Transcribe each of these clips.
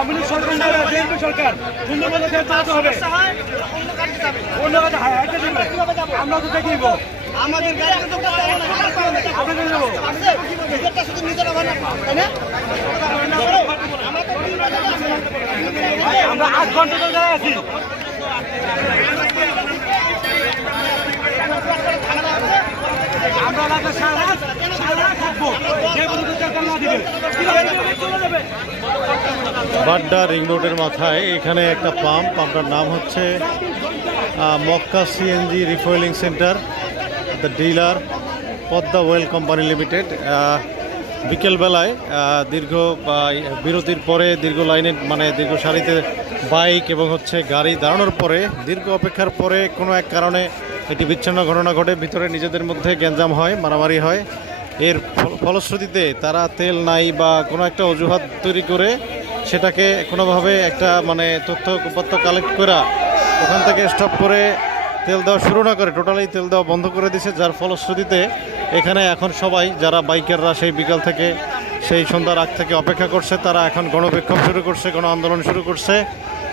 আওয়ামী লীগ সরকার না বিএনপি সরকার সুন্দরবনে চালাতে হবে অন্য কাজে হাইটে দিবে আমরা তো দেখিব আমাদের গাড়ি তো আমরা দেবো নিজেরটা শুধু নিজেরা বানাবো তাই না আমরা 8 ঘন্টা ধরে দাঁড়িয়ে আছি আমরা লাগা সারা থাকবো যে কোনো দিবে বাড্ডা রিং রোডের মাথায় এখানে একটা পাম্পটার নাম হচ্ছে Mecca CNG refuelling centre the dealer Padma well company limited. বিকেলবেলায় দীর্ঘ বিরতির পরে দীর্ঘ লাইনে মানে দীর্ঘ সারিতে বাইক এবং হচ্ছে গাড়ি দাঁড়ানোর পরে দীর্ঘ অপেক্ষার পরে কোনো এক কারণে একটি বিচ্ছিন্ন ঘটনা ঘটে, ভিতরে নিজেদের মধ্যে গ্যাঞ্জাম হয়, মারামারি হয়। এর ফলশ্রুতিতে তারা তেল নাই বা কোনো একটা অজুহাত তৈরি করে সেটাকে কোনোভাবে একটা মানে তথ্য কালেক্ট করা ওখান থেকে স্টপ করে তেল দেওয়া শুরু না করে টোটালি তেল দেওয়া বন্ধ করে দিয়েছে, যার ফলশ্রুতিতে এখানে এখন সবাই যারা বাইকাররা সেই বিকাল থেকে সেই সন্ধ্যার আগ থেকে অপেক্ষা করছে তারা এখন গণবিক্ষোভ শুরু করছে, গণ আন্দোলন শুরু করছে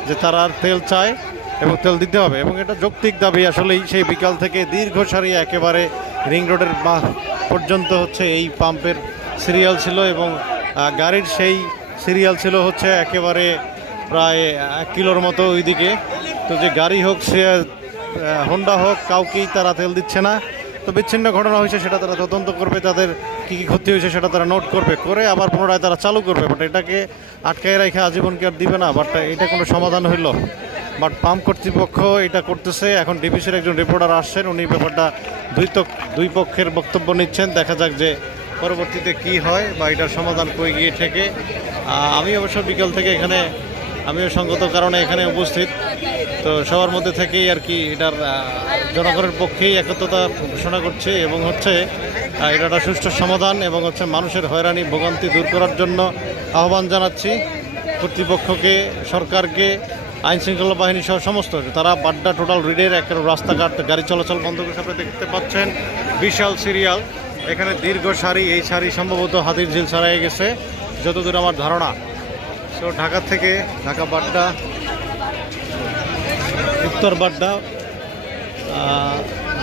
যে তারা আর তেল চায় এবং তেল দিতে হবে। এবং এটা যৌক্তিক দাবি। আসলেই সেই বিকাল থেকে দীর্ঘ সারি একেবারে রিং রোডের পর্যন্ত হচ্ছে এই পাম্পের সিরিয়াল ছিল এবং গাড়ির সেই সিরিয়াল ছিল হচ্ছে একেবারে প্রায় 1 কিলোর মতো ওইদিকে। তো যে গাড়ি হোক সে হোন্ডা হোক কাউকেই তারা তেল দিচ্ছে না। তো বিচ্ছিন্ন ঘটনা হয়েছে সেটা তারা তদন্ত করবে, তাদের কী কী ক্ষতি হয়েছে সেটা তারা নোট করবে, করে আবার পুনরায় তারা চালু করবে। বাট এটাকে আটকায় রেখে আজীবন কি আর দিবে না? বাট এটা কোনো সমাধান হইল? বাট পাম্প কর্তৃপক্ষ এটা করতেছে। এখন ডিবিসির একজন রিপোর্টার আসছেন, উনি ব্যাপারটা দুই পক্ষের বক্তব্য নিচ্ছেন। দেখা যাক যে পরবর্তীতে কি হয় বা এটার সমাধান কই গিয়ে থেকে। আমি অবশ্য বিকাল থেকে এখানে আমিও সঙ্গত কারণে এখানে উপস্থিত। তো সবার মধ্যে থেকেই আর কি এটার জনগণের পক্ষেই একত্রতা ঘোষণা করছে এবং হচ্ছে এটা একটা সুষ্ঠু সমাধান এবং হচ্ছে মানুষের হয়রানি ভোগান্তি দূর করার জন্য আহ্বান জানাচ্ছি কর্তৃপক্ষকে, সরকারকে, আইন শৃঙ্খলা বাহিনী সহ সমস্ত। তারা বাড্ডা টোটাল রিডের একটা রাস্তাঘাট গাড়ি চলাচল বন্ধ করে সাথে দেখতে পাচ্ছেন বিশাল সিরিয়াল। এখানে দীর্ঘ সারি, এই সারি সম্ভবত হাতির ঝিল ছাড়াই গেছে যতদূর আমার ধারণা। সো ঢাকা থেকে ঢাকা বাড্ডা উত্তর বাড্ডা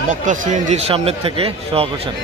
মক্কা সিএনজির সামনের থেকে সোহাগ হোসেন।